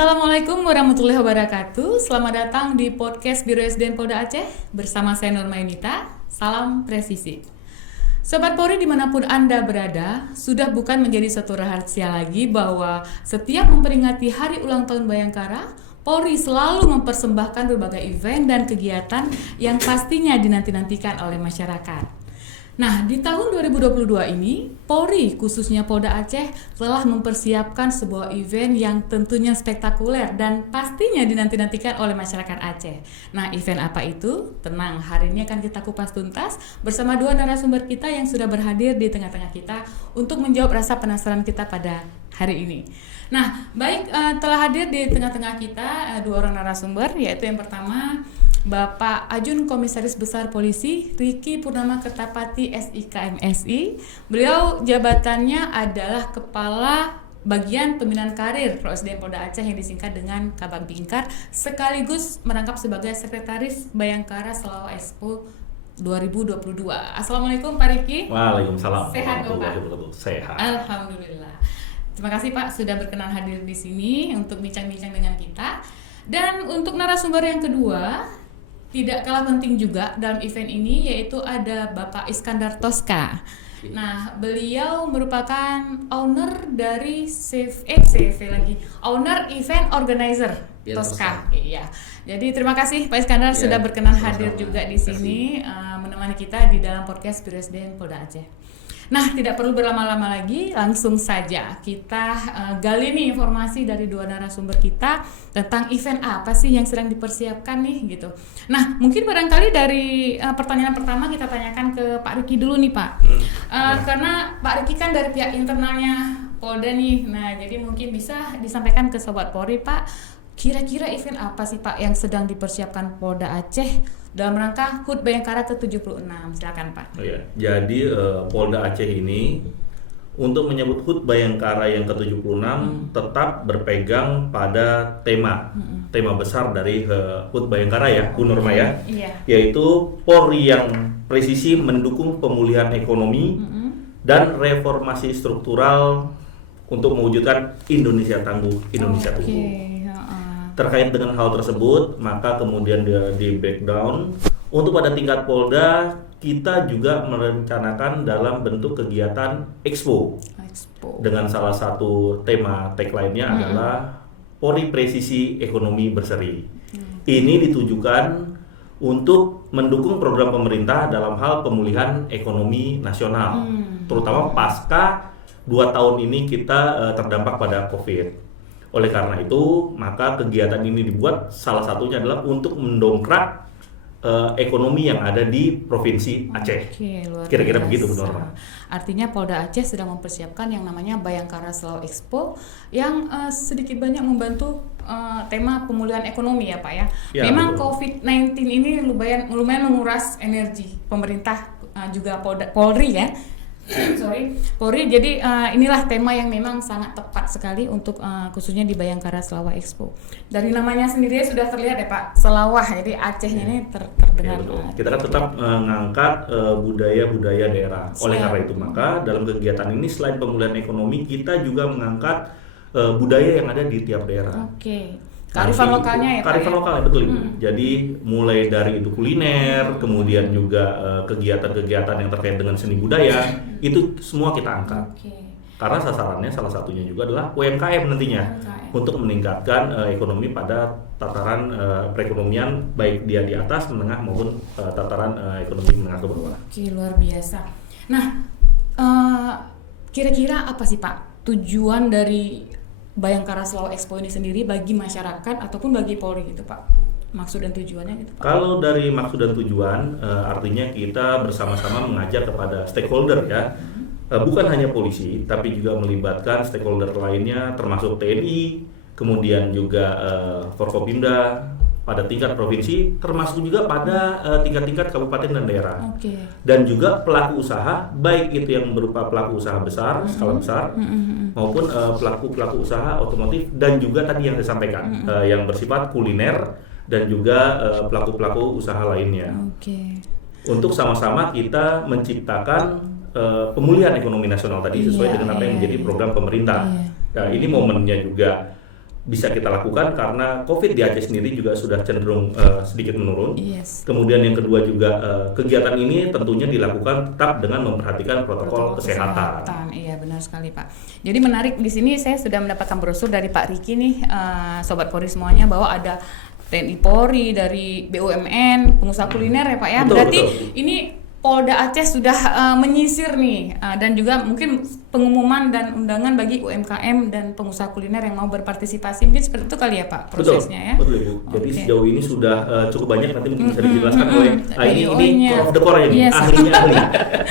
Assalamualaikum warahmatullahi wabarakatuh. Selamat datang di podcast Biro SDM Polda Aceh bersama saya Nurma Yunita. Salam presisi. Sobat Polri dimanapun Anda berada, sudah bukan menjadi satu rahasia lagi bahwa setiap memperingati Hari Ulang Tahun Bayangkara, Polri selalu mempersembahkan berbagai event dan kegiatan yang pastinya dinanti-nantikan oleh masyarakat. Nah, di tahun 2022 ini, Polri khususnya Polda Aceh telah mempersiapkan sebuah event yang tentunya spektakuler dan pastinya dinanti-nantikan oleh masyarakat Aceh. Nah, event apa itu? Tenang, hari ini akan kita kupas tuntas bersama dua narasumber kita yang sudah berhadir di tengah-tengah kita untuk menjawab rasa penasaran kita pada hari ini. Nah, baik, telah hadir di tengah-tengah kita dua orang narasumber, yaitu yang pertama Bapak Ajun Komisaris Besar Polisi Riki Purnama Kertapati SIK MSI. Beliau jabatannya adalah Kepala Bagian Pembinaan Karir ProSDM Polda Aceh yang disingkat dengan Kababingkar, sekaligus merangkap sebagai Sekretaris Bayangkara Selawah Expo 2022. Assalamualaikum Pak Riki. Waalaikumsalam. Sehat dong Pak? Sehat. Alhamdulillah. Terima kasih Pak sudah berkenan hadir di sini untuk bincang-bincang dengan kita. Dan untuk narasumber yang kedua, tidak kalah penting juga dalam event ini, yaitu ada Bapak Iskandar Toska. Nah, beliau merupakan owner dari owner event organizer Toska. Iya. Jadi terima kasih Pak Iskandar sudah berkenan hadir juga di sini menemani kita di dalam podcast Biro SDM Polda Aceh. Nah, tidak perlu berlama-lama lagi, langsung saja kita gali nih informasi dari dua narasumber kita tentang event apa sih yang sedang dipersiapkan nih gitu. Nah, mungkin barangkali dari pertanyaan pertama kita tanyakan ke Pak Riki dulu nih Pak. Karena Pak Riki kan dari pihak internalnya Polda nih. Nah, jadi mungkin bisa disampaikan ke Sobat Polri Pak, kira-kira event apa sih Pak yang sedang dipersiapkan Polda Aceh dalam rangka HUT Bayangkara ke-76? Silakan Pak. Oh ya, jadi Polda Aceh ini untuk menyambut HUT Bayangkara yang ke-76 tetap berpegang pada tema besar dari HUT Bayangkara ya, Bu Nurma ya, yaitu Polri yang presisi mendukung pemulihan ekonomi dan reformasi struktural untuk mewujudkan Indonesia tangguh, Indonesia tumbuh. Terkait dengan hal tersebut, maka kemudian di breakdown untuk pada tingkat Polda kita juga merencanakan dalam bentuk kegiatan Expo. Dengan salah satu tema tagline-nya adalah Polri Presisi Ekonomi Berseri. Ini ditujukan untuk mendukung program pemerintah dalam hal pemulihan ekonomi nasional, terutama pasca 2 tahun ini kita terdampak pada COVID. Oleh karena itu, maka kegiatan ini dibuat salah satunya adalah untuk mendongkrak ekonomi yang ada di Provinsi Aceh. Kira-kira begitu, Bu Norma. Artinya Polda Aceh sedang mempersiapkan yang namanya Bayangkara Selawah Expo yang sedikit banyak membantu tema pemulihan ekonomi ya Pak ya. Memang betul. COVID-19 ini lumayan menguras energi pemerintah juga Polri ya. Polri. Jadi inilah tema yang memang sangat tepat sekali untuk khususnya di Bayangkara Selawah Expo. Dari namanya sendiri sudah terlihat ya Pak, Selawah. Jadi Acehnya ini terdengar. Kita kan tetap mengangkat budaya-budaya daerah. Oleh karena itu maka dalam kegiatan ini selain pemulihan ekonomi, kita juga mengangkat budaya yang ada di tiap daerah. Kearifan lokalnya ya Pak. Kearifan lokalnya betul Ibu. Jadi mulai dari itu kuliner, kemudian juga kegiatan-kegiatan yang terkait dengan seni budaya, itu semua kita angkat. Karena sasarannya salah satunya juga adalah UMKM nantinya untuk meningkatkan ekonomi pada tataran perekonomian baik dia di atas, menengah maupun tataran ekonomi menengah ke bawah. Luar biasa. Nah, kira-kira apa sih Pak tujuan dari Bayangkara Selawah Expo ini sendiri bagi masyarakat ataupun bagi Polri gitu Pak? Maksud dan tujuannya gitu Pak? Kalau dari maksud dan tujuan artinya kita bersama-sama mengajak kepada stakeholder ya. Bukan hanya polisi tapi juga melibatkan stakeholder lainnya termasuk TNI, kemudian juga Forkopimda pada tingkat provinsi, termasuk juga pada tingkat-tingkat kabupaten dan daerah. Dan juga pelaku usaha, baik itu yang berupa pelaku usaha besar, skala besar, maupun pelaku usaha otomotif, dan juga tadi yang saya sampaikan, yang bersifat kuliner, dan juga pelaku usaha lainnya. Untuk sama-sama kita menciptakan pemulihan ekonomi nasional tadi sesuai dengan apa yang menjadi program pemerintah. Nah, ini momennya juga bisa kita lakukan karena COVID di Aceh sendiri juga sudah cenderung sedikit menurun. Yes. Kemudian yang kedua juga kegiatan ini tentunya dilakukan tetap dengan memperhatikan protokol kesehatan. Iya, benar sekali Pak. Jadi menarik di sini saya sudah mendapatkan brosur dari Pak Riki nih, Sobat Polri semuanya, bahwa ada TNI Polri, dari BUMN, pengusaha kuliner ya Pak ya. Betul, Berarti betul. ini Polda Aceh sudah menyisir nih, dan juga mungkin pengumuman dan undangan bagi UMKM dan pengusaha kuliner yang mau berpartisipasi, mungkin seperti itu kali ya Pak prosesnya ya. Betul Ibu. Jadi Oke. sejauh ini sudah cukup banyak, nanti mungkin bisa dijelaskan oleh ini IO-nya. core of the core ini, Yes. ahlinya ahli.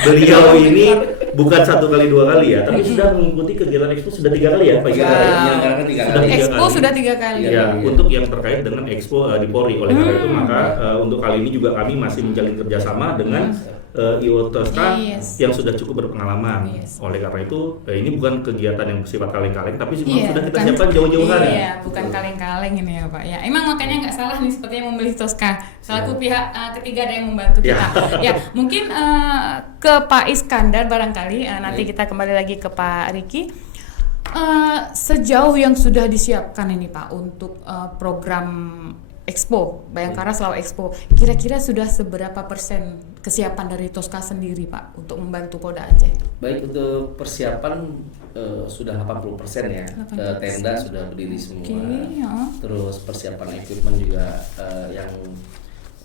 Beliau ini bukan 1 kali 2 kali ya, tapi sudah mengikuti kegiatan Expo sudah 3 kali ya Pak Ika? Menyelenggarakan 3 Sudah kali. tiga Expo kali. sudah 3 kali. Ya, untuk yang terkait dengan Expo di Polri. Oleh karena itu maka untuk kali ini juga kami masih menjalin kerjasama dengan IO Tosca Yes. yang sudah cukup berpengalaman. Yes. Oleh karena itu ini bukan kegiatan yang bersifat kaleng-kaleng, tapi memang Iya, sudah kita bukan- siapkan jauh-jauh hari. Iya, bukan kaleng-kaleng ini ya Pak. Ya, emang makanya nggak salah nih sepertinya memilih Tosca. Selaku pihak ketiga ada yang membantu kita. Ya, mungkin ke Pak Iskandar barangkali nanti kita kembali lagi ke Pak Riki. Sejauh yang sudah disiapkan ini Pak untuk program Expo, Bayangkara Selawat Expo, kira-kira sudah seberapa persen kesiapan dari Tosca sendiri Pak untuk membantu Polda Aceh? Baik, untuk persiapan sudah 80% ya. 80%. Tenda sudah berdiri semua. Oke, ya. Terus persiapan equipment juga yang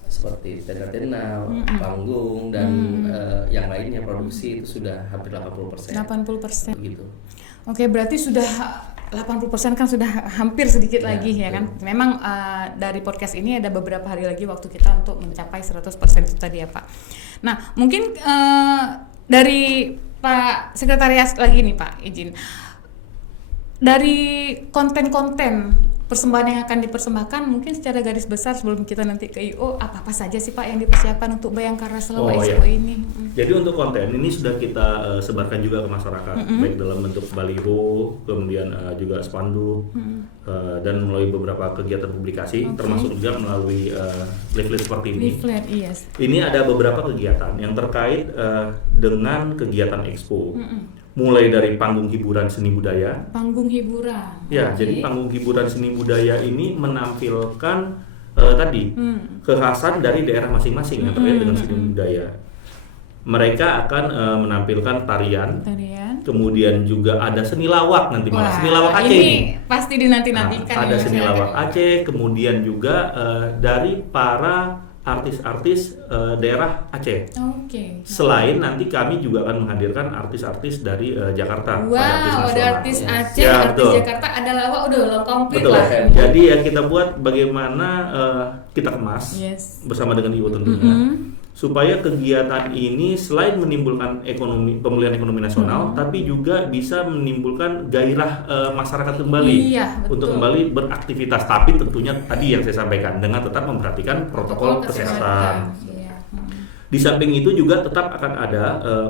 seperti tenda-tenda, panggung dan yang lainnya produksi itu sudah hampir 80%. 80%. Begitu. Oke, berarti sudah 80% kan sudah hampir sedikit Ya, lagi ya kan. betul. Memang dari podcast ini ada beberapa hari lagi waktu kita untuk mencapai 100% itu tadi ya Pak. Nah, mungkin dari Pak Sekretariat lagi nih Pak, izin. Dari konten-konten persembahan yang akan dipersembahkan, mungkin secara garis besar sebelum kita nanti ke IO, apa-apa saja sih Pak yang dipersiapkan untuk Bayangkara Selawat Expo ini? Jadi untuk konten ini sudah kita sebarkan juga ke masyarakat, baik dalam bentuk baliho, kemudian juga spanduk, dan melalui beberapa kegiatan publikasi, termasuk juga melalui leaflet seperti ini. Leaflet, yes. Ini ada beberapa kegiatan yang terkait dengan kegiatan Expo. Mulai dari panggung hiburan seni budaya. Panggung hiburan. Ya, Oke. jadi panggung hiburan seni budaya ini menampilkan tadi kekhasan dari daerah masing-masing yang terkait dengan seni budaya. Mereka akan menampilkan tarian, kemudian juga ada seni lawak nanti malah, seni lawak Aceh ini pasti dinanti-nantikan. ada ya, seni masyarakat. lawak Aceh, kemudian juga dari para artis-artis daerah Aceh. Oke. Selain nanti kami juga akan menghadirkan artis-artis dari Jakarta. para Wow, ada nasional. artis Aceh, Ya, artis betul. Jakarta, ada lawak, udah komplit Betul. lah. Jadi yang kita buat bagaimana kita kemas Yes. bersama dengan IO tentunya, supaya kegiatan ini selain menimbulkan pemulihan ekonomi nasional, tapi juga bisa menimbulkan gairah masyarakat kembali Iya, betul. untuk kembali beraktivitas. Tapi tentunya tadi yang saya sampaikan dengan tetap memperhatikan protokol kesehatan. Iya. Di samping itu juga tetap akan ada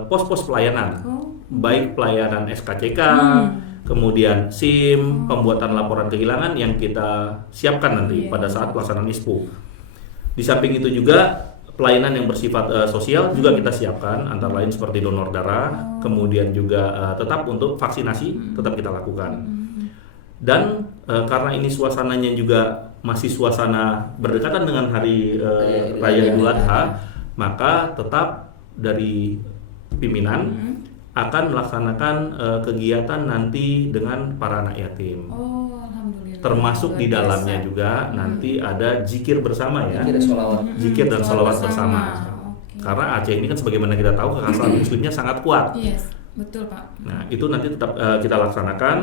pos-pos pelayanan, Oh. baik pelayanan SKCK, kemudian SIM, pembuatan laporan kehilangan yang kita siapkan nanti pada saat pelaksanaan ISPO. Di samping itu juga pelayanan yang bersifat sosial juga kita siapkan, antara lain seperti donor darah, kemudian juga tetap untuk vaksinasi tetap kita lakukan. Dan karena ini suasananya juga masih suasana berdekatan dengan hari Raya Idul Adha, maka tetap dari pimpinan akan melaksanakan kegiatan nanti dengan para anak yatim. Oh, alhamdulillah. Termasuk di Luar dalamnya biasa. juga nanti ada zikir bersama ya. Zikir dan sholawat. Zikir dan sholawat bersama. Oke. Karena Aceh ini kan sebagaimana kita tahu kekhasan muslimnya sangat kuat. Yes, betul Pak. Nah, itu nanti tetap kita laksanakan.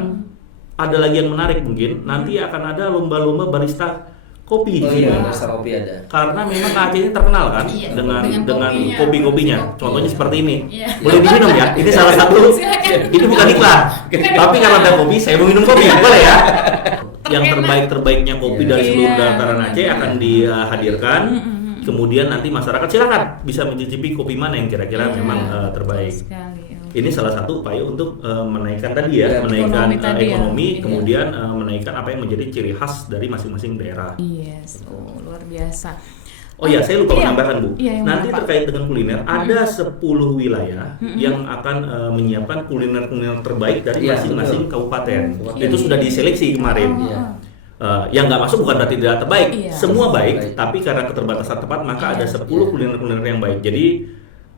Ada lagi yang menarik mungkin, nanti akan ada lomba-lomba barista kopi di Oh sini. iya, rasa kopi ada. Karena memang Aceh ini terkenal kan Iya, dengan dengan kopinya. kopi-kopinya. Kopi. Contohnya seperti ini. Iya. Boleh diminum ya. Ini salah satu. Silakan. Ini bukan iklan. Tapi karena ada kopi, saya mau minum kopi. Boleh ya? Yang terbaik-terbaiknya kopi dari seluruh Iya, dataran Aceh benar. akan dihadirkan. Kemudian nanti masyarakat silakan bisa mencicipi kopi mana yang kira-kira Iya, memang betul terbaik. sekali. Ini salah satu upaya untuk menaikkan tadi ya, Ya, menaikkan ekonomi tadi ya. ekonomi, Iya. kemudian menaikkan apa yang menjadi ciri khas dari masing-masing daerah. Yes, oh, luar biasa. Oh ya, saya lupa Iya. menambahkan Bu. Iya, yang Nanti mana, Pak? terkait dengan kuliner, ada 10 wilayah yang akan menyiapkan kuliner-kuliner terbaik dari Iya, masing-masing betul. kabupaten. Oke. Itu sudah diseleksi kemarin. Iya. yang nggak masuk bukan berarti tidak terbaik, Iya. semua baik, Baik. tapi karena keterbatasan tempat maka ada 10 Iya. kuliner-kuliner yang baik. Jadi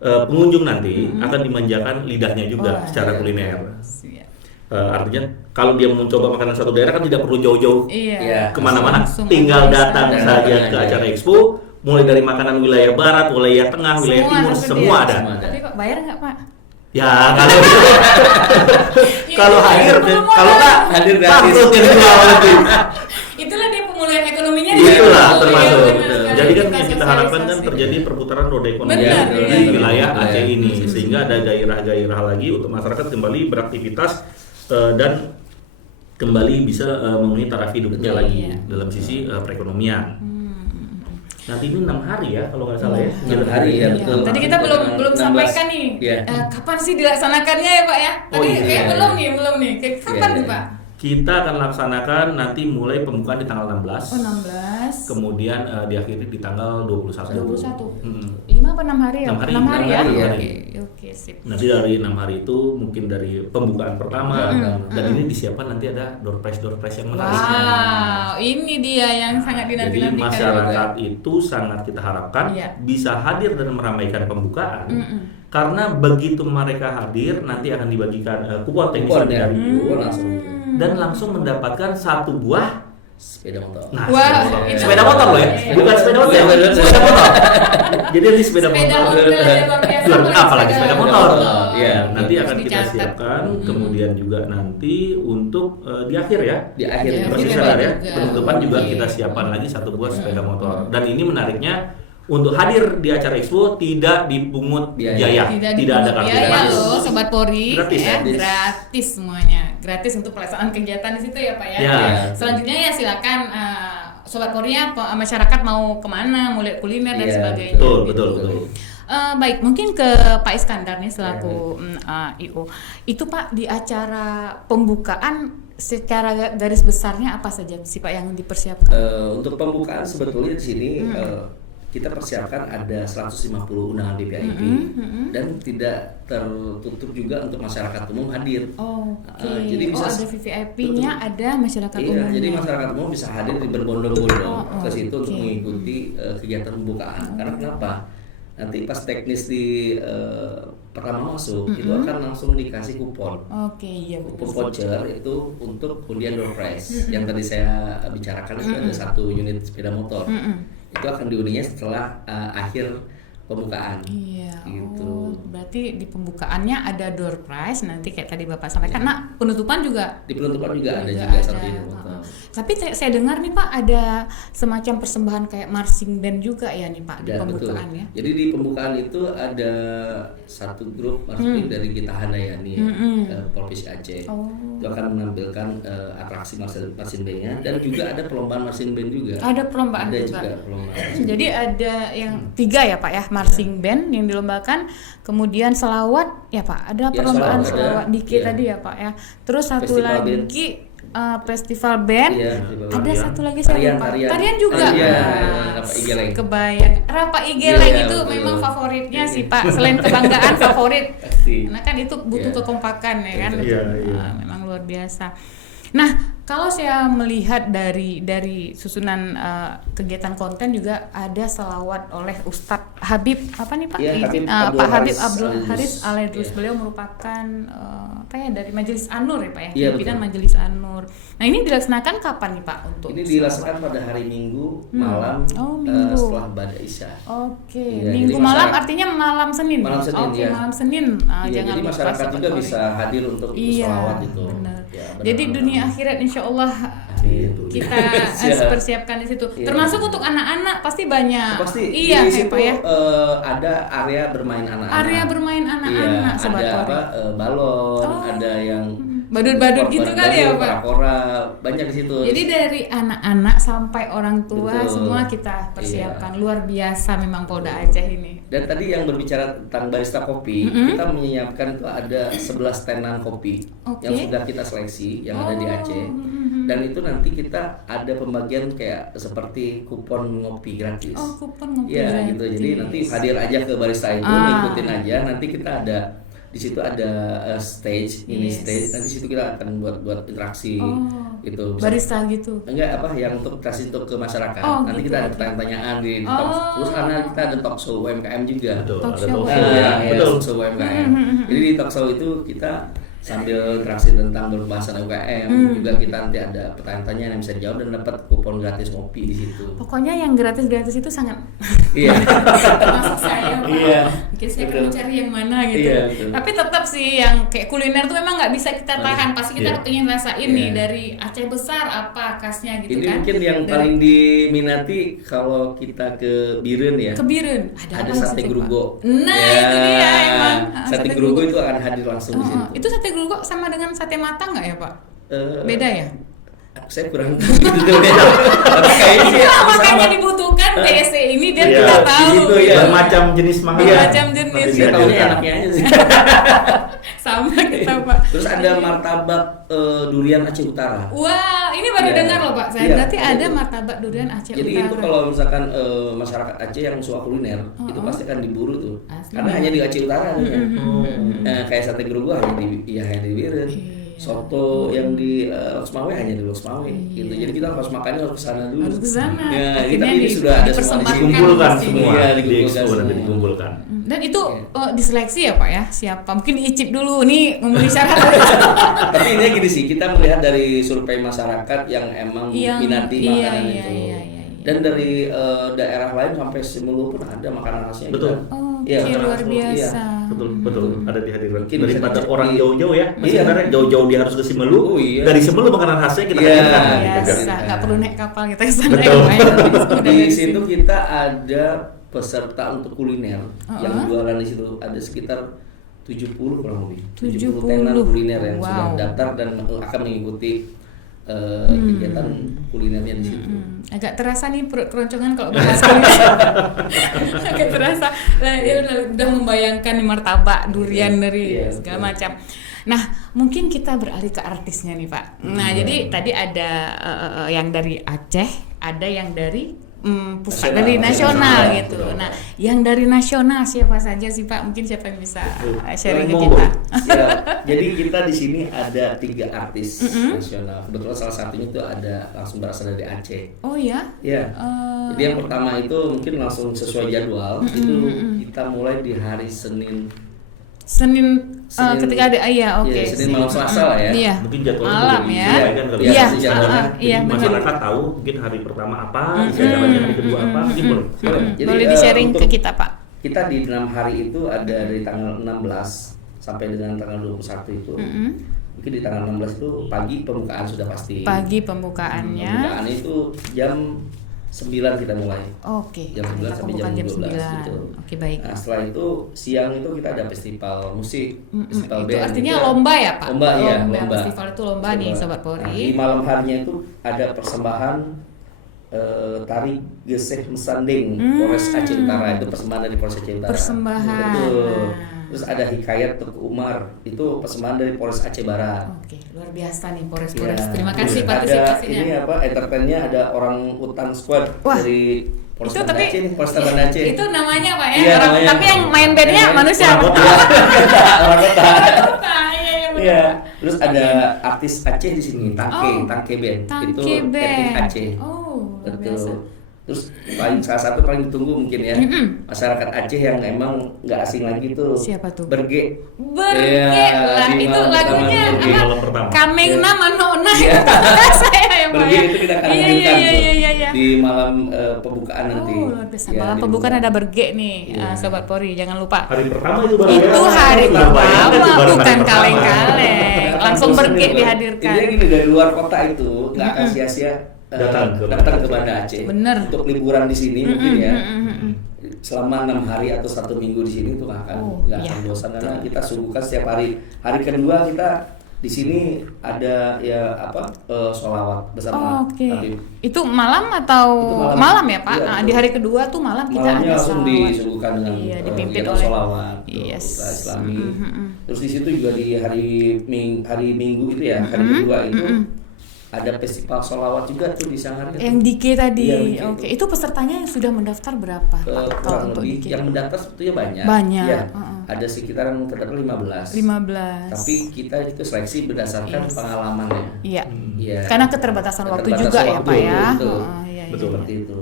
pengunjung nanti akan dimanjakan lidahnya juga Wah, secara iya. kuliner. Iya. Artinya kalau dia mencoba makanan satu daerah kan tidak perlu jauh-jauh Iya. Iya. kemana-mana, Langsung tinggal bisa. datang Datang saja ke aja. acara expo, mulai dari makanan wilayah barat, wilayah tengah, wilayah timur, tersedia. semua ada. Semua. Tapi Pak bayar nggak Pak? Ya kalau kalau Iya, hadir, belum kalau modal. nggak Hadir gratis. bangkrut yang jual nanti. Itulah dia pemulihan ekonominya. Itulah Iya, termasuk. benar sekali. Jadi kan Kita yang kita harapkan kan sosialisasi. terjadi perputaran roda ekonomi Benar, di iya. wilayah Benar. Aceh ini, sehingga ada gairah-gairah lagi untuk masyarakat kembali beraktivitas dan kembali bisa memenuhi taraf hidupnya Betul. lagi Iya. dalam sisi perekonomian. Nanti ini 6 hari ya kalau nggak salah ya. 6 hari ya, Iya. betul. Tadi kita belum 16. sampaikan nih. Iya. Kapan sih dilaksanakannya ya Pak ya? Tadi iya. kayak belum nih. Kayak kapan Iya, nih iya. Pak? Kita akan laksanakan nanti mulai pembukaan di tanggal 16. Oh 16. Kemudian diakhiri di tanggal 21. 21. Hmm. 5 apa 6 hari ya? 6 hari. 6 hari ya? 6 hari, Oke, ya. oke, sip. Nanti dari 6 hari itu mungkin dari pembukaan pertama dan ini disiapkan nanti ada door prize yang menarik. Wow, ini dia yang sangat Jadi dinanti-nantikan. masyarakat itu sangat kita harapkan Iya. bisa hadir dan meramaikan pembukaan. Mm-mm. Karena begitu mereka hadir nanti akan dibagikan kupon teknis Kupon ya. dari Kupon langsung. dan langsung mendapatkan satu buah Sepeda motor. sepeda Wah, motor. itu- Sepeda motor loh ya, Iya. bukan sepeda motor, ya. Iya, Sepeda motor. Jadi ini sepeda Sepeda motor. Honda ya, luar biasa. Apalagi sepeda motor. Iya. Nanti Harus akan kita dicatat. siapkan, kemudian juga nanti untuk di akhir ya. Di akhir Iya, Masih akhirnya sadar ya, juga. penutupan juga Oke. kita siapkan lagi satu buah sepeda motor. Dan ini menariknya untuk hadir di acara expo tidak dipungut Biaya. biaya, Tidak ada dipungut kartu biaya gratis. loh Sobat Polri. Gratis, ya, gratis. gratis semuanya. Gratis untuk pelaksanaan kegiatan di situ ya Pak ya. Ya. Selanjutnya ya silakan Sobat Polri ya, masyarakat mau kemana, mau lihat kuliner dan Iya, sebagainya. Betul, gitu. betul, betul. Baik, mungkin ke Pak Iskandar nih selaku IO. Itu Pak di acara pembukaan secara garis besarnya apa saja sih Pak yang dipersiapkan? Untuk pembukaan sebetulnya di sini kita persiapkan ada 150 undangan VIP dan tidak tertutup juga untuk masyarakat umum hadir. Oke. Jadi bisa ada VVIP-nya, ada masyarakat Iya, umumnya. jadi masyarakat umum bisa hadir di berbondong-bondong Oh, ke situ untuk oke. mengikuti kegiatan pembukaan. Karena kenapa? Nanti pas teknis di pertama masuk itu akan langsung dikasih kupon. Oke, iya betul. Kupon voucher itu untuk undian door prize. Yang tadi saya bicarakan itu ada 1 unit sepeda motor. Itu akan diundinya setelah akhir pembukaan. Iya. Gitu. Oh, berarti di pembukaannya ada door prize nanti kayak tadi Bapak sampaikan. Nah, penutupan juga Di penutupan juga ada juga juga ada. 1 unit motor. Tapi saya dengar nih Pak ada semacam persembahan kayak marching band juga ya nih Pak di Ada, pembukaan betul. ya. Jadi di pembukaan itu ada satu grup marching dari Gita Handayani Provinsi Aceh. Oh. Itu akan menampilkan atraksi marching band-nya dan juga ada perlombaan marching band juga. Ada perlombaan Ada juga. perlombaan. Jadi ada yang 3 ya Pak ya, marching band yang dilombakan, kemudian selawat ya Pak, ada Ya, perlombaan selawat ada. selawat dikit Iya. tadi ya Pak ya. Terus satu Festival lagi band. Festival band. Iya, Ada Tarian. satu lagi saya Tarian, lupa. tarian. Tarian juga. Tarian, Nah, Rapa Igeleng. Kebayang. Rapa Igeleng Iya, itu betul. memang favoritnya sih Pak. Selain kebanggaan favorit. Pasti. Karena kan itu butuh Iya. kekompakan ya kan. Iya, iya. Memang luar biasa. Nah, kalau saya melihat dari susunan kegiatan konten juga ada selawat oleh Ustadz Habib apa nih Pak? Iya, Habib Pak Abdul Habib Haris Abdul Al-Idrus. Haris Al-Idrus. Iya. Beliau merupakan apa ya dari Majelis An-Nur ya Pak ya? Iya, Pimpinan betul. Majelis An-Nur. Nah, ini dilaksanakan kapan nih Pak untuk Ini dilaksanakan pada hari Minggu malam Oh, Minggu. setelah Bada Isya. Oke, Iya, Minggu jadi malam masyarakat- artinya malam Senin. Malam Senin, Oke, ya. malam Senin. Iya, Jangan jadi lupa masyarakat Sobat juga Polri. bisa hadir untuk Iya, sholawat itu. benar. Ya, benar. Jadi dunia akhirat insya Allah Amin. kita Siap. persiapkan di situ. Iya. Termasuk untuk anak-anak pasti banyak. Pasti Iya, di ya, situ Pak ya. ada area bermain anak-anak. Area bermain anak-anak, Iya, Sobat ada Polri. balon, Oh. ada yang Badut-badut gitu kali ya, Pak? Kora, banyak di situ. Jadi dari anak-anak sampai orang tua Betul. semua kita persiapkan. Iya. Luar biasa memang Polda Aceh ini. Dan tadi yang berbicara tentang barista kopi, kita menyiapkan itu ada 11 tenan kopi Oke. yang sudah kita seleksi yang ada di Aceh. Dan itu nanti kita ada pembagian kayak seperti kupon ngopi gratis. Oh, kupon ngopi Iya gratis. gitu. Jadi nanti hadir aja ke barista itu, ngikutin aja. Nanti kita ada di situ ada stage, ini Yes. stage. Nanti di situ kita akan buat interaksi gitu. Bisa- Barista gitu. Enggak apa yang untuk interaksi untuk ke masyarakat. Oh, Nanti gitu, kita ada oke. pertanyaan-pertanyaan di Oh. talk. Terus karena kita ada talk show UMKM juga. Betul, Talk ada show talk UMKM. show ya. Ya, Betul. talk show UMKM. Jadi di talk show itu kita sambil interaksi tentang berbahasan UMKM, juga kita nanti ada pertanyaan-pertanyaan yang bisa dijawab dan dapat kupon gratis ngopi di situ. Pokoknya yang gratis-gratis itu sangat Iya. termasuk saya Pak. Iya. Mungkin saya Betul. perlu cari yang mana gitu. Iya, betul. Tapi tetap sih yang kayak kuliner tuh memang nggak bisa kita tahan. Pasti kita Iya. pengen rasain nih Iya. dari Aceh besar apa khasnya gitu Ini kan. mungkin yang Dari paling diminati kalau kita ke Biren ya. Kebiren Ada apa sate Pak? grugo. Nah, Ya, itu dia emang. Sate grugo itu akan hadir langsung di situ. Itu sate grugo sama dengan sate matang nggak ya Pak? Eh, Beda ya? Saya kurang tahu gitu beda. Tapi kayaknya sih Itu sama. makanya dibutuhkan TSC ini biar Iya, kita di tahu. situ, ya. Bermacam jenis makanan. Bermacam jenis. Nanti Saya tahunya dihadirkan. enaknya aja sih. Sama kita Pak. Terus ada martabak durian Aceh Utara. Wah, ini baru Iya. dengar loh Pak. Saya Iya, berarti ada betul. martabak durian Aceh Jadi Utara. itu kalau misalkan masyarakat Aceh yang suka kuliner itu pasti akan diburu tuh. Asli. Karena hanya di Aceh Utara adanya. Kayak sate grugo hanya di Biren. Iya. Soto yang di Losmawe hanya di Losmawe gitu. Jadi kita harus makannya harus ke sana dulu. Harus ke sana. Ya, Akhirnya tapi ini sudah ada semua di dipersembahkan sini. Dikumpulkan di sini. semua Iya, di dikumpulkan expo nanti semua. dikumpulkan. Dan itu diseleksi ya Pak ya? Siapa? Mungkin diicip dulu nih memenuhi syarat. Tapi ini gini sih, kita melihat dari survei masyarakat yang emang Yang- minati iya, makanan iya, itu. iya. Dan dari daerah lain sampai Simelu pun ada makanan khasnya. Betul. juga. Oh, Iya, oke, makanan luar khas Simelu, iya. biasa. Betul, betul. Ada dihadirkan. Mungkin bisa Daripada dicek orang di- jauh-jauh ya. Iya. Sebenarnya jauh-jauh dia harus ke Simelu. Oh, iya. Dari Simelu makanan khasnya kita Iya. hadirkan. Iya. Biasa, nggak perlu naik kapal kita ke sana Betul. ya Pak ya. Udah Di dari situ sini. kita ada peserta untuk kuliner yang jualan di situ ada sekitar 70 kurang lebih. 70 tenan kuliner yang Wow. sudah daftar dan akan mengikuti kegiatan kulinernya di situ. Agak terasa nih perut keroncongan kalau bahas kuliner. Agak terasa. Nah, ya udah membayangkan nih martabak, durian dari Iya, segala betul. macam. Nah, mungkin kita beralih ke artisnya nih Pak. Nah, jadi tadi ada yang dari Aceh, ada yang dari pusat, Nasional. dari nasional Nasional, gitu. betul. Nah, yang dari nasional siapa saja sih Pak? Mungkin siapa yang bisa sharing ke Monggo. kita? Siap. Jadi kita di sini ada 3 artis nasional. Kebetulan salah satunya itu ada langsung berasal dari Aceh. Oh ya? Ya. Jadi yang pertama itu mungkin langsung sesuai jadwal. Itu kita mulai di hari Senin. Senin, Senin- ketika ada iya oke. Iya, Senin malam Selasa lah ya. Iya. Mungkin jadwalnya Malam udah ya. disesuaikan kali Iya, ya. pasti jadwalnya. Iya, Jadi benar. masyarakat tahu mungkin hari pertama apa, jalannya hari kedua apa, mungkin boleh. Boleh. Jadi, Boleh di-sharing untuk ke kita Pak. Kita di 6 hari itu ada dari tanggal 16 sampai dengan tanggal 21 itu. Mungkin di tanggal 16 itu pagi pembukaan sudah pasti. Pagi pembukaannya. Pembukaan itu jam 9 kita mulai. Oke. Jam 9 Kita sampai jam pembukaan 12 9. gitu. Oke, baik. Nah, setelah itu siang itu kita ada festival musik, festival Itu band. artinya Itu lomba ya Pak? Lomba, iya, lomba. Festival itu lomba nih Sobat Nah, di Polri. malam harinya itu ada persembahan tari geseh mesanding Polres Aceh Utara, itu persembahan dari Polres Aceh Utara. Persembahan. Betul. Nah. Terus ada hikayat Teguh Umar, itu persembahan dari Polres Aceh Barat. Oke, luar biasa nih Polres. Ya. Terima Terus kasih ada partisipasinya. ini apa entertainnya ada orang utan squad Wah. dari Polres Itu Banda tapi Aceh nih, Polres Banda Aceh. itu namanya Pak ya? Iya, Orang, namanya. tapi yang main bandnya Yang main manusia. orang kota. Orang kota. Iya, iya, benar. Iya. Terus ada artis Aceh di sini, Tangke, Oh, Tangke Band. Itu Tangke etnik Band. Aceh. Oh, luar biasa. Betul. Terus salah satu paling ditunggu mungkin ya masyarakat Aceh yang emang nggak asing lagi tuh. Siapa tuh? Berge. Berge Iya, lah, di itu malam lagunya pertama, Berge. Malam pertama. Kameng Iya. nama nona Iya. itu saya ya Pak Berge ya. itu kita akan Iya, hadirkan iya, tuh iya, iya, iya. di malam pembukaan nanti. Oh, luar biasa. Ya, Malam di pembukaan ada berge nih, Iya. Sobat Polri, jangan lupa. Hari pertama itu baru Itu ya. hari Sudah bayangkan itu pertama, baru hari bukan pertama. kaleng-kaleng. Langsung Terus berge ini, dihadirkan. Intinya gini, dari luar kota itu nggak akan sia-sia Datang ke datang ke Banda Banda Aceh. Bener. Untuk liburan di sini mungkin ya. Selama 6 hari atau 1 minggu di sini tuh nggak akan Oh, nggak iya, akan bosan karena betul. kita suguhkan setiap hari. Hari kedua kita di sini ada ya apa sholawat bersama Oke. Habib. Itu malam atau Itu malam ya Pak? Iya, Nah, betul. di hari kedua tuh malam kita Malamnya ada langsung sholawat. disuguhkan dengan Iya, dipimpin kegiatan oleh sholawat Yes. doa Islami. Terus di situ juga di hari Minggu itu ya hari kedua itu ada festival sholawat juga tuh di siang hari. Yang Dike tadi. Iya, Dike Oke, itu pesertanya yang sudah mendaftar berapa? Pak? Kalau Kurang untuk lebih Dike. yang mendaftar sebetulnya banyak. Banyak, Ya, heeh. ada sekitaran terdaftar 15. 15. Tapi kita itu seleksi berdasarkan Yes. pengalamannya. Iya. Iya. Karena keterbatasan waktu juga ya, Pak ya. Betul. Heeh, iya, Betul. iya. Seperti itu.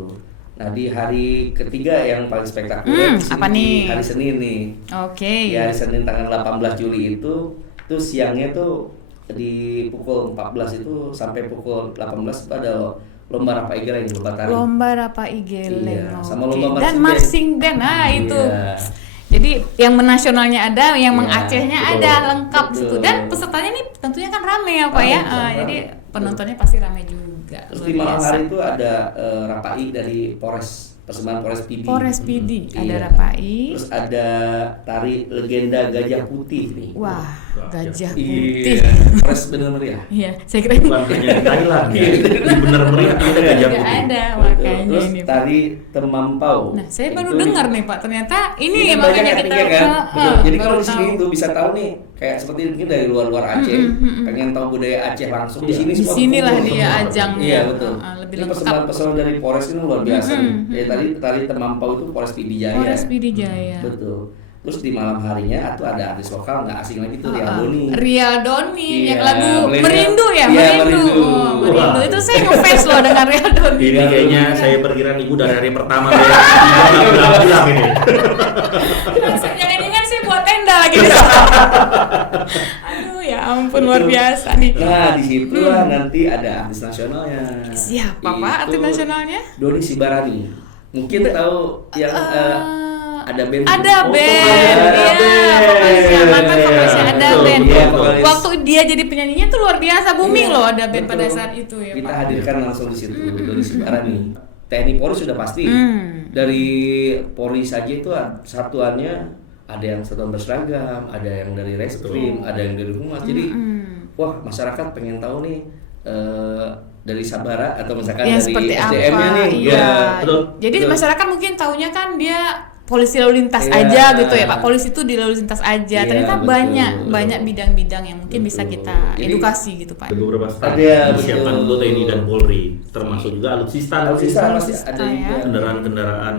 Nah, di hari ketiga yang paling spektakuler di sini apa di nih? hari Senin nih. Oke. Di hari Senin tanggal 18 Juli itu siangnya tuh di pukul 14 itu sampai pukul 18 itu ada lomba Rapa Igeleng, lomba tari. Lomba Rapa Igeleng. Iya, sama Oke. lomba Dan marching marching band. Nah, Iya. itu. Jadi yang menasionalnya ada, yang Iya, mengacehnya betul. ada, lengkap Betul. situ. Dan pesertanya nih tentunya kan rame ya, Pak ya. Rame, rame. Jadi penontonnya pasti rame juga. Terus Luar di malam biasa. hari itu ada Rapai dari persembahan Polres PD. Polres PD, ada Iya. Rapai. Terus ada tari legenda Gajah Putih nih. Wah, gajah putih. Iya, Polres Bener Meriah. Iya, saya kira Bukan hanya di Thailand ya. Di Bener Meriah ada gajah nggak putih. ada makanya Terus ini. Pak. tari Temampau. Nah, saya Itu baru di- dengar nih Pak, ternyata ini Ini makanya banyak kita tekniknya kan. Betul. Jadi kalau baru di sini tahu. itu bisa tahu nih kayak seperti mungkin dari luar Aceh, pengen tahu budaya Aceh langsung di sini Di semua sinilah terkumpul. dia ajangnya. Iya betul. Lebih Ini lengkap. pesan-pesan dari Polres ini luar biasa nih. Ya tadi Temampau itu Polres PD Jaya. Polres PD Jaya. Betul. Terus di malam harinya itu ada artis lokal nggak asing lagi tuh Rial Doni. Rial Doni Iya, yang lagu Merindu. Merindu ya, Iya, Merindu. Merindu. Oh, Merindu. Wah. Itu saya ngefans loh dengan Rial Doni. Ini kayaknya saya perkiraan ibu dari hari pertama ya. Ibu nggak bilang ini. Jangan-jangan sih buat tenda lagi di sana. Aduh ya ampun luar biasa nih. Nah di situ lah nanti ada artis nasionalnya. Siapa Pak artis Itu nasionalnya? Doni Sibarani. Mungkin tahu yang ada band. Ada Oh, band, ada iya, vokalisnya, mantan vokalisnya ada Betul, band. Iya, vokalis. Waktu dia jadi penyanyinya tuh luar biasa, booming Iya, loh ada band pada betul. saat itu ya Kita Pak. hadirkan langsung di situ Doni Sibarani. TNI Polri sudah pasti. Dari Polri saja itu satuannya ada yang satuan berseragam, ada yang dari reskrim, ada yang dari humas. Jadi wah masyarakat pengen tahu nih dari Sabara atau misalkan Ya dari seperti SDM-nya apa? nih. Iya. Ya, betul. Jadi Betul. masyarakat mungkin taunya kan dia polisi lalu lintas Iya. aja gitu ya Pak. Polisi itu di lalu lintas aja. Iya, Ternyata betul. banyak bidang-bidang yang mungkin bisa Betul. kita Jadi, edukasi gitu Pak. Ada beberapa stand Ada, yang disiapkan betul. untuk TNI dan Polri, termasuk juga alutsista. Alutsista pasti Alutsista ada ya. juga. Kendaraan-kendaraan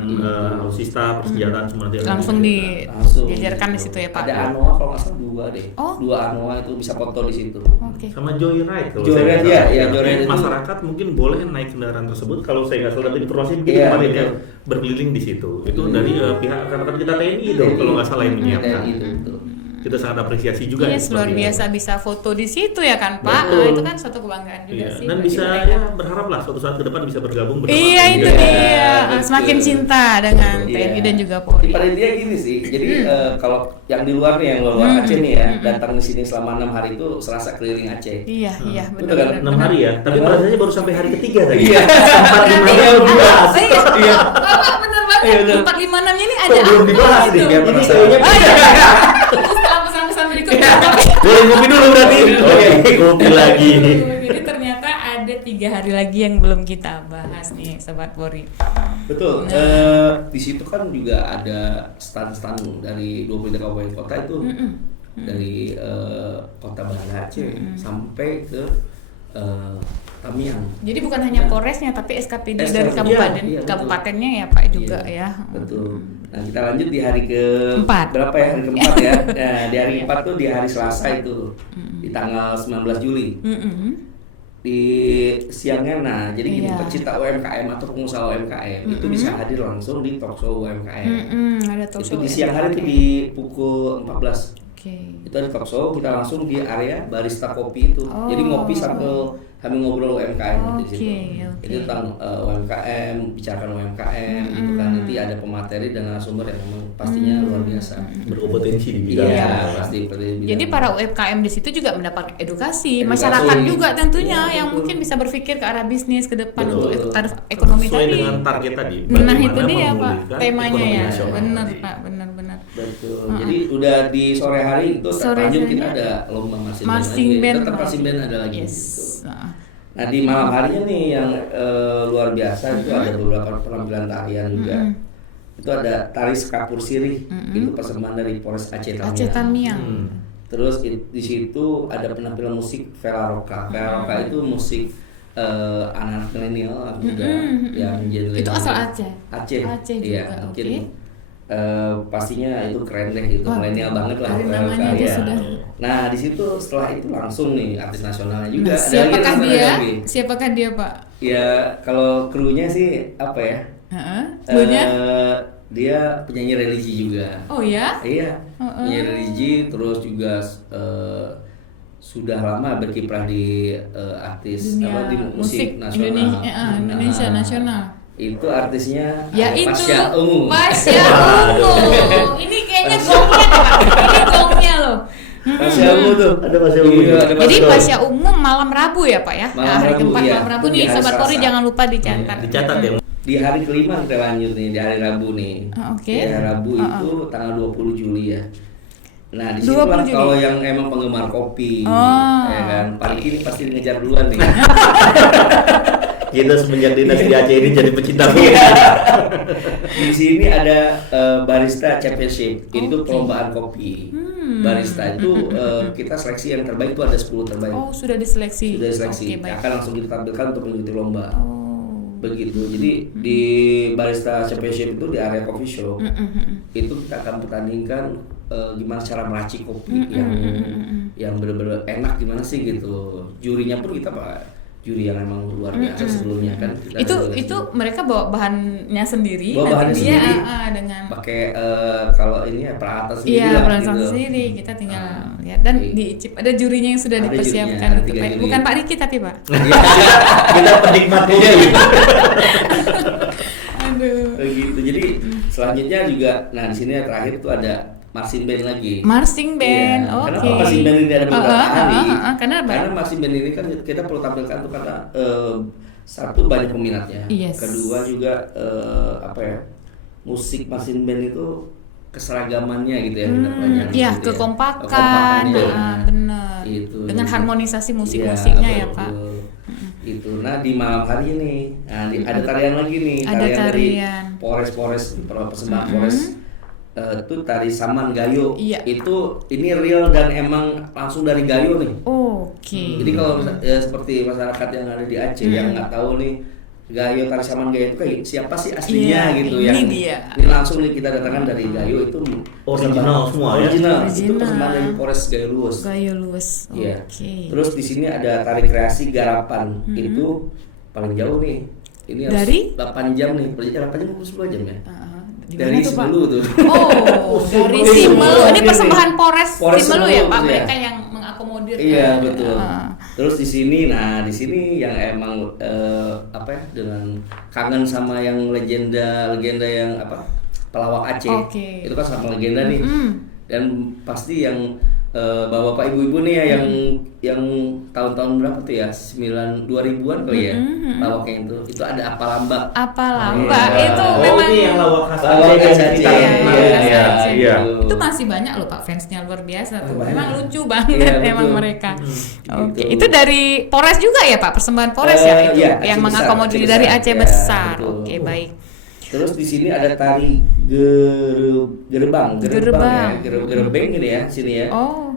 alutsista, persenjataan semua nanti ada Langsung juga. Langsung. dijajarkan di situ ya Pak. Ada Anoa kalau nggak salah 2 deh. Oh. 2 Anoa itu bisa foto di situ. Oke. Sama Joyride kalau Joyride, saya ya, tahu. ya, Joyride itu. Masyarakat mungkin boleh naik kendaraan tersebut kalau saya nggak salah dapat informasi begitu Iya, kemarin ya, betul. berkeliling di situ. Itu dari pihak rekan-rekan kita TNI dong kalau nggak salah yang menyiapkan. TNI itu betul. Kita sangat apresiasi juga Yes, luar seperti itu. biasa bisa foto di situ ya kan Pak. Betul. Nah, itu kan suatu kebanggaan juga Iya, sih. dan bagi bisa mereka. ya berharap lah suatu saat ke depan bisa bergabung bersama Iya TNI. itu Iya, dia. betul. Semakin cinta dengan TNI Iya. dan juga Polri. Pada intinya gini sih, jadi kalau yang di luar nih, yang luar Aceh nih ya, datang di sini selama 6 hari itu serasa keliling Aceh. Iya, iya Betul kan? benar. 6 hari ya, tapi Benar. perasaannya baru sampai hari ketiga tadi. Iya. Sempat Berarti 5 iya, belum dibahas. iya. Bapak bener banget. Iya, betul. 456 ini Kok ada belum apa dibahas gitu? nih? Biar Ini penasaran. kayaknya Oh iya. Terus setelah pesan-pesan berikutnya. boleh ngopi dulu berarti. Oke, ngopi lagi. Jadi ternyata ada 3 hari lagi yang belum kita bahas nih Sobat Polri. Betul. Nah. Di situ kan juga ada stand-stand dari 23 kabupaten kota itu. Dari kota Banda Aceh sampai ke Tamiang. Jadi bukan hanya Polresnya tapi SKPD dari SKPD, kabupaten iya, betul. kabupatennya ya Pak juga Iya, ya. Betul. Nah kita lanjut di hari ke Empat. berapa ya, hari keempat ya. Nah di hari keempat tuh di hari Selasa itu di tanggal 19 Juli di siangnya. Nah jadi gini, Iya. pecinta UMKM atau pengusaha UMKM itu bisa hadir langsung di talkshow UMKM. Ada talk Itu show di ya, siang hari Pak. itu di pukul 14. Oke. Itu ada talkshow, kita langsung di area barista kopi itu. Oh. Jadi ngopi sambil kami ngobrol UMKM di situ. Oke. Jadi tentang UMKM, bicarakan UMKM, gitu kan. Nanti ada pemateri dan narasumber yang memang pastinya luar biasa. Berkompetensi di bidang. Iya, Iya. pasti seperti di Jadi bidang. para UMKM di situ juga mendapat edukasi, Edukasi. masyarakat juga tentunya Iya, yang betul. mungkin bisa berpikir ke arah bisnis ke depan Betul. untuk tarif ekonomi Sesuai tadi. dengan target tadi. Nah itu bagaimana dia Pak, memulihkan temanya ekonomi ya. nasional Benar tadi. Pak, benar-benar. Betul. Jadi udah di sore hari itu Sore terlanjut kita harinya ada lomba marching marching lagi. band Tetap lagi. marching band ada lagi. Yes. gitu. Nah, Nah di malam harinya nih yang luar biasa itu ada beberapa penampilan tarian juga. Itu ada tari Sekapur Sirih, itu persembahan dari Polres Aceh Tamiang. Aceh Tamiang. Terus di situ ada penampilan musik Vela Roka. Vela Roka itu musik anak-anak milenial juga yang genre Itu asal Aceh. Aceh Aceh iya juga, mungkin oke. pastinya itu keren deh gitu, Wah, milenial banget lah dari namanya aja ya. sudah. Nah di situ setelah itu langsung nih artis nasionalnya juga. Nah, Ada lagi siapakah artis dia? nasional lagi. Siapakah dia, Pak? Ya kalau krunya sih apa ya? Heeh. Dulunya? Dia penyanyi religi juga. Oh ya? Iya, penyanyi religi terus juga sudah lama berkiprah di artis Dunia di musik nasional. Indonesia nasional. Itu artisnya Yaitu Pasha Ungu. Pasha Ungu. Ini kayaknya gongnya nih, Pak. Ini gongnya loh. Pasha Ungu tuh. Ada Pasha Ungu. Iya, ada Jadi Pasha. Pasha Ungu malam Rabu ya, Pak ya? Malam Nah, hari Rabu, keempat iya. malam Rabu Itu nih, di hari Sobat Polri Selasa. jangan lupa dicatat. Dicatat ya. Di hari kelima kita lanjut nih, di hari Rabu nih. Oke. Di hari Rabu itu tanggal 20 Juli ya. Nah, di 20 situ lah Juli. kalau yang emang penggemar kopi, Oh. ya kan. Paling ini pasti ngejar duluan nih. Kita semenjak dinas di Aceh ini jadi pecinta kopi. Di sini ada barista championship, itu perlombaan kopi. Barista itu kita seleksi yang terbaik itu ada 10 terbaik. Oh, sudah diseleksi. Sudah seleksi. Oke, baik. Akan langsung kita tampilkan untuk mengikuti lomba. Oh. Begitu. Jadi di barista championship itu di area coffee shop itu kita akan pertandingkan gimana cara meracik kopi yang benar-benar enak gimana sih gitu. Jurinya pun kita juri yang emang luar biasa sebelumnya kan. Kita ada Itu mereka bawa bahannya sendiri. Bawa bahannya nanti dia, sendiri. dengan pakai kalau ini ya peralatan sendiri iya lah peralatan gitu. sendiri, kita tinggal lihat dan diicip. Ada jurinya yang sudah Ada dipersiapkan jurinya, gitu, 3 Pak. juri. Bukan Pak Riki tapi Pak. Kita penikmat kopi. Aduh. Gitu. Jadi selanjutnya juga nah di sini yang terakhir tuh ada marching band lagi. Marching band, Iya. oke. Kenapa marching band ini ada beberapa hari? Karena apa? Karena marching band ini kan kita perlu tampilkan tuh karena satu banyak peminatnya. Yes. Kedua juga musik marching band itu keseragamannya gitu ya banyak. Iya, gitu ya. kekompakan, Kekompakannya. benar. Gitu. Dengan Jadi, harmonisasi musik-musiknya iya, ya, betul, Pak. betul. Itu. Nah di malam hari ini, ada tarian lagi nih, Ada dari tarian. Polres persembahan Polres. Itu tari Saman Gayo. Iya. Itu ini real dan emang langsung dari Gayo nih. Oke. Jadi kalau seperti masyarakat yang ada di Aceh yang nggak tahu nih Gayo tari Saman Gayo itu kayak siapa sih aslinya Iya, gitu ini yang dia. ini langsung nih kita datangkan dari Gayo itu Original semua ya? Original. Itu Original. persembahan dari Polres Gayo Luwes. Gayo luwes. Iya. Oke. Terus di sini ada tari kreasi garapan. Itu paling jauh nih. Ini harus Dari? 8 jam nih. Perjalanan 8 jam 10 jam ya. Di Dari mana tuh, Pak? Simelu tuh. Oh, dari Simelu. Simelu. Ini Ini persembahan Polres Polres Simelu ya, Pak. Simelu, iya. Mereka yang mengakomodir. Iya kan? betul. Ah. Terus di sini yang emang dengan kangen sama yang legenda yang pelawak Aceh. Oke. Itu kan sama legenda nih. Dan pasti yang bapak ibu-ibu nih ya yang tahun-tahun berapa tuh ya 2000-an kali ya lawaknya itu ada apa lambak. Apa lambak Iya. itu Oh, memang ini yang lawak khas Lawak Aceh khas yang Aceh. kita Iya, kenal iya, ya. iya. Iya. itu masih banyak loh Pak fansnya luar biasa tuh. Banyak. Memang lucu banget Iya, memang betul. mereka. Oke, Gitu. itu dari Polres juga ya Pak, persembahan Polres ya itu Iya, yang Aceh mengakomodir besar, dari Aceh Aceh besar. besar. Ya, betul. Oke, baik. Terus di sini ada tari gerbang Gerbang. ya, gerbeng gitu ya sini ya. Oh,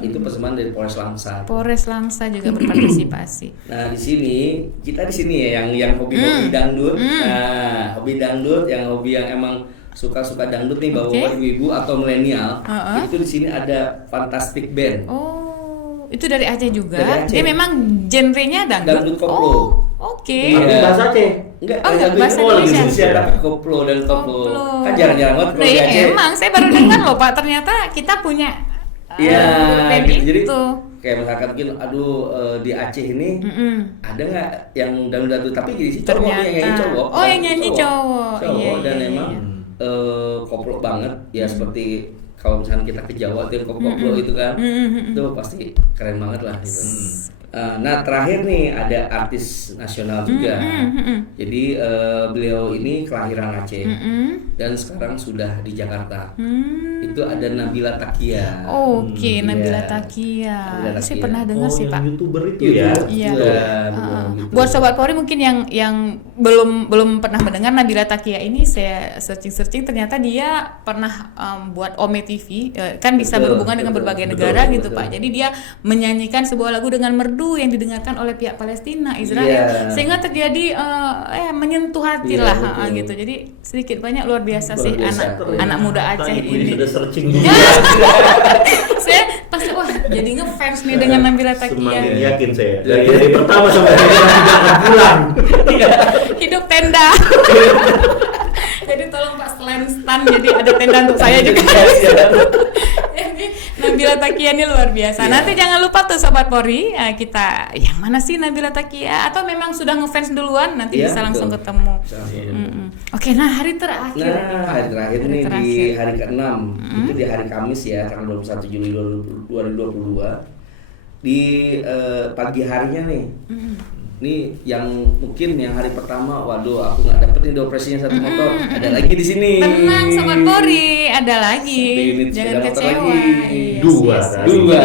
Itu persembahan dari Polres Langsa. Polres Langsa juga berpartisipasi. Nah di sini kita di sini ya yang hobi dangdut. Nah hobi dangdut yang emang suka dangdut nih bapak ibu atau milenial. Itu di sini ada Fantastic Band. Oh, itu dari Aceh juga. Dari Aceh. Dia memang genrenya dangdut. Dangdut koplo. Oh, oke. Tapi bahasa Aceh. Enggak, Oh, enggak, bahasa Indonesia Indonesia. tapi koplo dan koplo. Koplo. Kan jarang-jarang banget Nah, kalau di ya, Aceh. emang saya baru dengar loh Pak, ternyata kita punya Iya, band gitu. Jadi itu. kayak misalkan mungkin di Aceh ini ada nggak yang dangdut tapi jadi si cowok nih, yang nyanyi cowok. Oh, yang nyanyi cowok. Cowok Iya, dan iya, emang iya. koplo banget ya seperti kalau misalnya kita ke Jawa tuh yang koplo itu kan itu pasti keren banget lah gitu. Nah terakhir nih ada artis nasional juga. Jadi beliau ini kelahiran Aceh dan sekarang sudah di Jakarta. Itu ada Nabila Takia. Oke, Nabila Iya. Takia. Nabila Saya Takia. pernah dengar sih yang Pak. YouTuber itu ya. Iya. betul, gitu. Buat sobat Polri mungkin yang belum pernah mendengar Nabila Takia ini, saya searching ternyata dia pernah buat Ome TV, kan bisa Betul, berhubungan dengan betul, berbagai betul, negara betul, gitu betul. Pak. Jadi dia menyanyikan sebuah lagu dengan merdu merdu yang didengarkan oleh pihak Palestina, Israel, Iya. sehingga terjadi menyentuh hati Iya, lah, betul. gitu. Jadi sedikit banyak luar biasa Luar sih biasa. anak muda Aceh Ibu ini ini. sudah searching juga. Saya pasti wah jadi ngefans nih dengan Nabila Semakin Takia. yakin saya. Dari pertama sampai hari ini tidak akan pulang. Hidup tenda. Jadi tolong Pak, selain stand jadi ada tenda untuk saya juga. Ini Nabila Takia ini luar biasa. Iya. Nanti jangan lupa tuh Sobat Polri, kita yang mana sih Nabila Takia, atau memang sudah ngefans duluan nanti Iya, bisa langsung betul. ketemu. Iya. Mm-mm. Oke, nah hari terakhir. Nah, hari terakhir Hari nih di terakhir. hari ke-6 itu di hari Kamis ya, tanggal 21 Juli 2022 di pagi harinya nih. Nih yang mungkin yang hari pertama, waduh aku nggak dapet nih operasinya satu motor, ada lagi di sini. Tenang Sobat Polri, ada lagi. Satu unit Jangan sepeda motor kecewa. lagi. Iya, Dua, sih, kan? sih. Dua,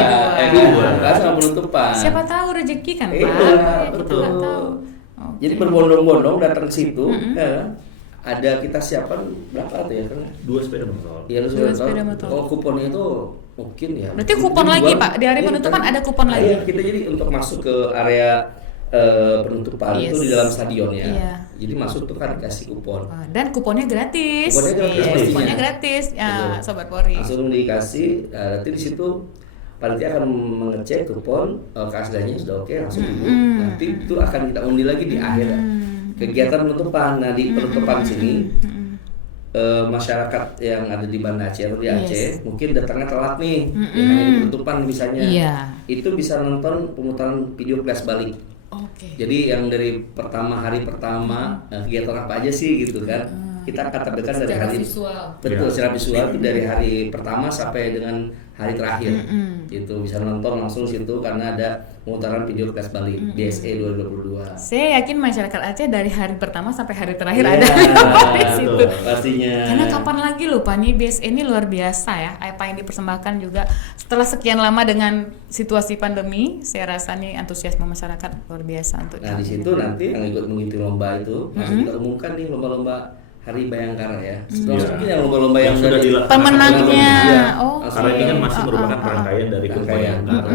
Dua. bukan sama penutupan. Siapa tahu rezeki kan, Pak? Iya, Ya, kita betul. nggak tahu. Oke. Jadi berbondong-bondong datang ke situ, ya, ada kita siapkan berapa tuh ya kan? 2 sepeda motor. Iya, lu Dua sudah sepeda tahu. motor. Kalau kuponnya itu mungkin ya. Berarti kupon Itu lagi, dijual. Pak? Di hari Iya, penutupan kan? ada kupon lagi? Iya, kita jadi untuk masuk ke area penutupan Yes. itu di dalam stadion ya. Iya. Jadi masuk tuh kan dikasih kupon. Dan kuponnya gratis. Kuponnya gratis Iya, pastinya. kuponnya gratis. Ya, Betul. Sobat Polri. Langsung dikasih, nanti di situ panitia akan mengecek kupon keasliannya sudah oke, langsung ibu. Nanti itu akan kita undi lagi di akhir kegiatan penutupan. Nah di penutupan sini masyarakat yang ada di Banda Aceh atau di Aceh mungkin datangnya telat nih, yang hanya di penutupan misalnya, Iya. itu bisa nonton pemutaran video flash balik. Oke. Jadi yang dari hari pertama kegiatan apa aja sih gitu kan, kita akan tampilkan dari Secara hari visual. betul Ya. secara visual itu dari hari pertama sampai dengan hari terakhir. Itu bisa nonton langsung di situ karena ada pemutaran video flash balik BSE 2022. Saya yakin masyarakat Aceh dari hari pertama sampai hari terakhir Iya, ada di situ. betul, pastinya. Karena kapan lagi lupa nih BSE ini luar biasa ya, apa yang dipersembahkan juga setelah sekian lama dengan situasi pandemi, saya rasa nih antusiasme masyarakat luar biasa untuk Nah di situ nanti yang ikut mengikuti lomba itu langsung kita umumkan nih lomba-lomba Hari Bayangkara ya. Langsung mungkin yang lomba-lomba yang sudah dari dilaksanakan. pemenangnya. Iya, Oh, langsung Karena ini kan Oke. masih merupakan rangkaian dari Rangkaian. Bayangkara.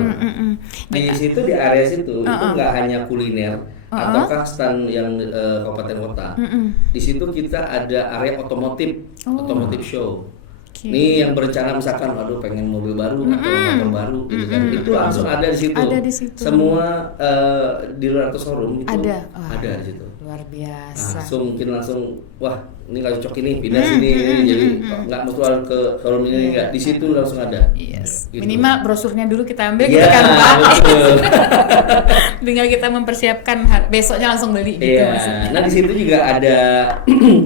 di situ di area situ itu nggak hanya kuliner ataukah stand yang kabupaten kota. Di situ kita ada area otomotif, otomotif show. Oke. Nih yang berencana misalkan, aduh pengen mobil baru atau motor baru gitu kan, itu langsung ada di situ. Ada di situ. Semua dealer atau showroom itu Ada. Wah. ada di situ. Luar biasa. Langsung wah ini nggak cocok ini pindah sini ini jadi nggak mutual ke showroom ini nggak di situ langsung ada. Yes. Gitu. Minimal brosurnya dulu kita ambil Iya, gitu kan Pak. betul. Tinggal kita mempersiapkan besoknya langsung beli gitu Iya. maksudnya. Nah di situ juga ada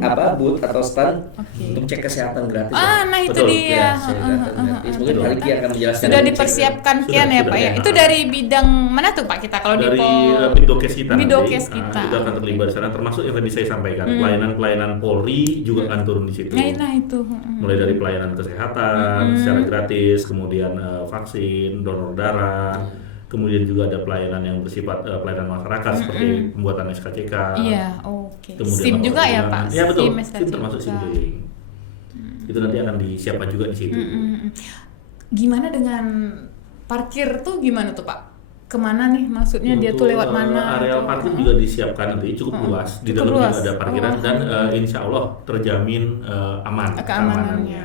apa booth atau stand Oke. untuk cek kesehatan gratis. Nah itu Betul. dia. Ya, cek kesehatan gratis. Mungkin Pak Riki akan menjelaskan. Sudah lebih dipersiapkan Sudah, kian ya sudah, Pak ya. ya. Itu dari bidang mana tuh Pak kita kalau Dari di Pol Bidokes kita Bidokes nanti, kita. itu akan terlibat di sana, termasuk yang tadi saya sampaikan pelayanan-pelayanan Polri juga akan turun di situ. Nah itu. Mulai dari pelayanan kesehatan secara gratis, kemudian vaksin, donor darah, kemudian juga ada pelayanan yang bersifat pelayanan masyarakat seperti pembuatan SKCK. Iya, oke. Kemudian SIM lapor juga ya keuangan. Pak. Ya betul. SIM, SIM termasuk SIM keliling. Itu nanti akan disiapkan juga di situ. Gimana dengan parkir tuh gimana tuh Pak? Kemana nih maksudnya dia tuh Untuk, lewat mana? Area atau- parkir juga disiapkan nanti cukup luas. Di Cukup dalamnya luas. ada parkiran dan insya Allah terjamin aman keamanannya.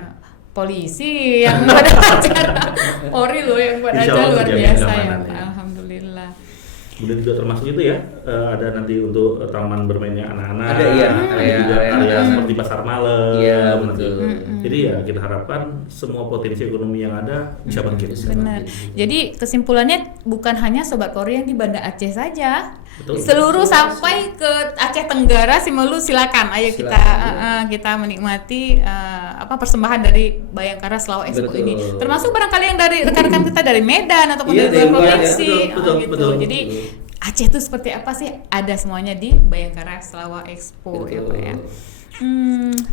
Polisi yang buat acara Polri loh yang buat Insya acara Allah luar terjamin biasa ya keamanannya. Pak. Alhamdulillah. Kemudian juga termasuk itu ya, ada nanti untuk taman bermainnya anak-anak. Ada, iya, Ada juga area- area seperti pasar malam. Iya, nanti. betul. Jadi ya kita harapkan semua potensi ekonomi yang ada bisa bangkit. Benar. Jadi kesimpulannya bukan hanya Sobat Polri yang di Banda Aceh saja. Betul. Seluruh sampai ke Aceh Tenggara, Simelu silakan. Ayo kita menikmati persembahan dari Bayangkara Selawat Expo Betul. ini. Termasuk barangkali yang dari rekan-rekan kita dari Medan ataupun Iya, dari luar dari luar ya. provinsi. Betul, gitu. betul. Jadi Aceh itu seperti apa sih? Ada semuanya di Bayangkara Selawat Expo ya Pak ya.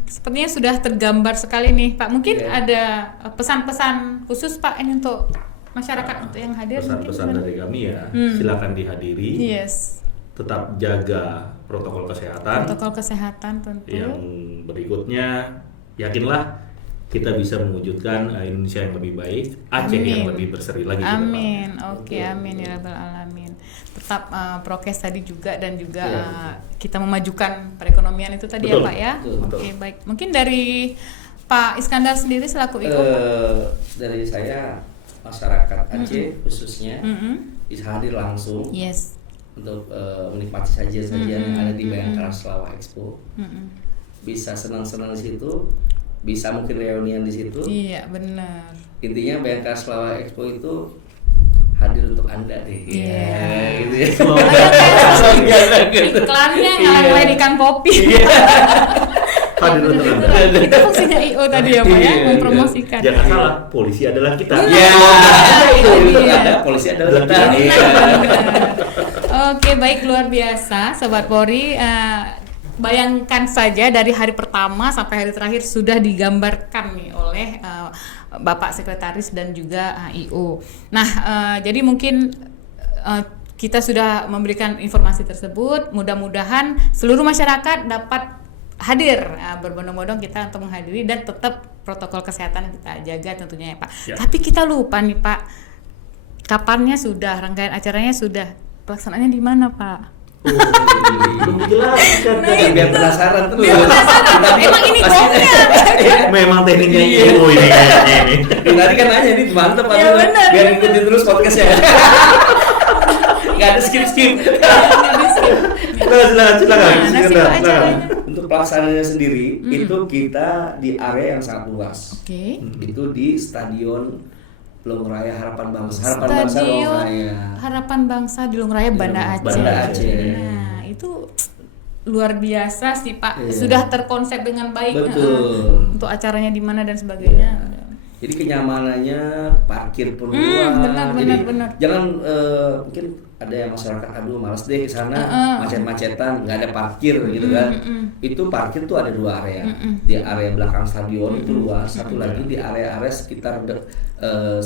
Sepertinya sudah tergambar sekali nih Pak. Mungkin Iya. ada pesan-pesan khusus Pak ini untuk masyarakat untuk yang hadir. Pesan-pesan dari kami ya, silakan dihadiri. Yes. Tetap jaga protokol kesehatan. Protokol kesehatan tentu. Yang berikutnya, yakinlah kita bisa mewujudkan Indonesia yang lebih baik, Aceh yang Amin. lebih berseri lagi. ke depan. Amin. Oke, amin ya rabbal alamin. Tetap prokes tadi juga dan juga Iya. kita memajukan perekonomian itu tadi Betul, ya Pak ya. betul. Oke, baik. Mungkin dari Pak Iskandar sendiri selaku IO. Dari saya masyarakat Aceh khususnya bisa hadir langsung Yes. untuk menikmati sajian-sajian yang ada di Bayangkara Selawah Expo. Bisa senang-senang di situ, bisa mungkin reunian di situ. Iya, benar. Intinya Bayangkara Selawah Expo itu hadir untuk Anda deh. Iya. Ya, gitu ya. Iklannya Iya. ngalahin ikan kopi. Hadir untuk Anda. Itu fungsinya IO tadi ya Pak ya, Iya, mempromosikan. Jangan salah, polisi adalah kita. Ya, itu Iya. ada polisi adalah kita. Benar. Iya. Oke, baik, luar biasa Sobat Polri. Bayangkan saja dari hari pertama sampai hari terakhir sudah digambarkan nih oleh Bapak Sekretaris dan juga IO. Nah, jadi mungkin kita sudah memberikan informasi tersebut. Mudah-mudahan seluruh masyarakat dapat hadir, berbondong-bondong kita untuk menghadiri dan tetap protokol kesehatan kita jaga tentunya ya Pak. Ya. Tapi kita lupa nih Pak, kapannya sudah, rangkaian acaranya sudah, pelaksanaannya di mana Pak? Belum dijelaskan. Biar penasaran terus. Biar penasaran, emang ini gongnya. Memang tekniknya IO ini kayaknya ini. Tadi kan nanya ini mantep Ya, apa? benar. Biar ikutin terus podcastnya. Nggak ada skip-skip. Silakan. Mana sih Pak acaranya? Untuk pelaksanaannya sendiri itu kita di area yang sangat luas. Oke. Itu di Stadion Long Raya Harapan Bangsa. Harapan Bangsa Long Stadion Raya. Harapan Bangsa di Long Raya Banda Aceh. Banda Aceh. Nah, itu luar biasa sih Pak. Iya. Sudah terkonsep dengan baik. Betul. Untuk acaranya di mana dan sebagainya. Jadi kenyamanannya parkir pun benar, Jadi benar. jangan mungkin ada yang masyarakat aduh malas deh ke sana macet-macetan nggak ada parkir gitu kan. Itu parkir tuh ada dua area. Di area belakang stadion itu luas, satu lagi di area-area sekitar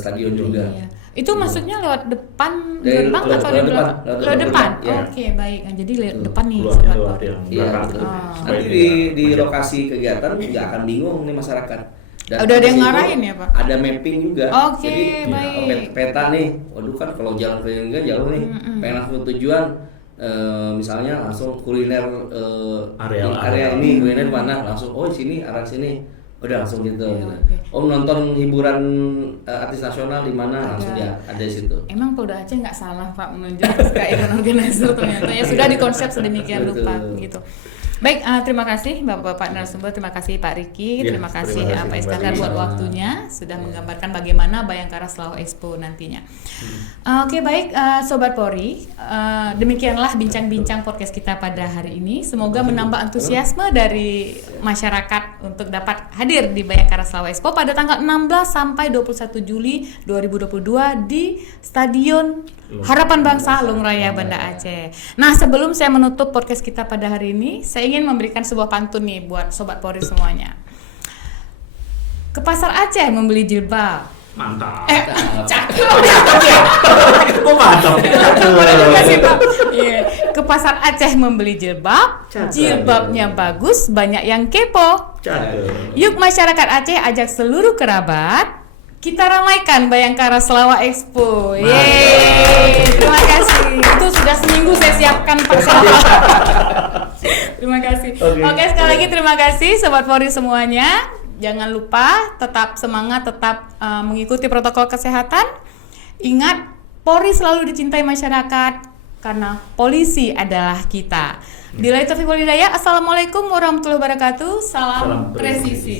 stadion juga. Iya. Itu maksudnya lewat depan Dari gerbang lewat atau di depan, belakang? lewat Lewat depan. depan, ya. Oke, baik. Nah, jadi lewat depan nih Keluarnya Sobat lewat Polri. yang Iya, belakang. betul. Supaya Nanti tidak di macet. lokasi kegiatan nggak akan bingung nih masyarakat. Dan Udah ada yang di situ ngarahin ya, Pak? Ada mapping juga. Oke, Jadi baik. peta nih. Waduh kan kalau jalan keliling kan jauh nih. Pengen langsung ke tujuan. Misalnya langsung kuliner area ini kuliner mana langsung di sini arah sini. Udah langsung gitu. Oke. Nonton hiburan artis nasional di mana langsung Ada. ada di situ. Emang Polda Aceh nggak salah Pak menunjuk ke event organizer ternyata ya sudah dikonsep sedemikian rupa Betul. gitu. Baik, terima kasih Bapak-bapak narasumber, terima kasih Pak Riki, Ya, terima kasih terima kasih Pak Iskandar kembali. buat waktunya sudah menggambarkan bagaimana Bayangkara Selawah Expo nantinya. Oke, baik Sobat Polri, demikianlah bincang-bincang podcast kita pada hari ini. Semoga menambah antusiasme dari masyarakat untuk dapat hadir di Bayangkara Selawah Expo pada tanggal 16 sampai 21 Juli 2022 di Stadion Harapan Bangsa Long Raya Banda Aceh. Nah, sebelum saya menutup podcast kita pada hari ini, saya ingin memberikan sebuah pantun nih buat Sobat Polri semuanya. Ke pasar Aceh membeli jilbab. Mantap. Cakep. Kok mantap? Terima kasih, Pak. Iya. Ke pasar Aceh membeli jilbab. Cakep. Jilbabnya bagus, banyak yang kepo. Cakep. Yuk masyarakat Aceh ajak seluruh kerabat, kita ramaikan Bayangkara Selawah Expo. Yeay, terima kasih. Itu sudah seminggu saya siapkan Pak. Terima kasih. Oke, sekali lagi terima kasih Sobat Polri semuanya. Jangan lupa tetap semangat, tetap mengikuti protokol kesehatan. Ingat, Polri selalu dicintai masyarakat karena polisi adalah kita. Billahi taufiq wal hidayah. Assalamualaikum warahmatullahi wabarakatuh. Salam Salam presisi. presisi.